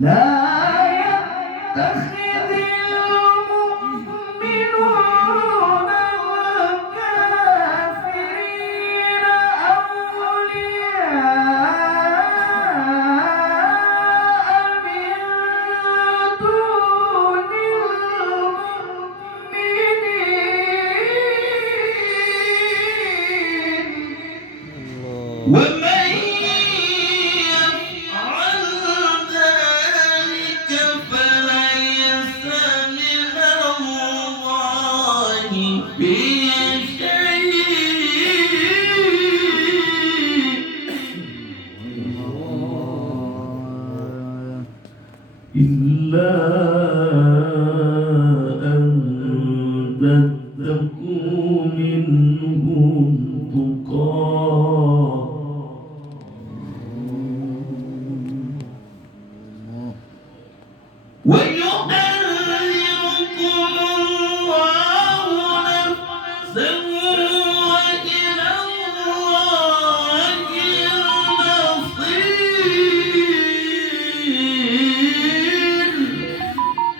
لا يتخذ المؤمنون الكافرين أولياء من دون المؤمنين ومن يفعل ذلك فليس من الله في إلا أن تتقوا منهم تقاه ويؤمن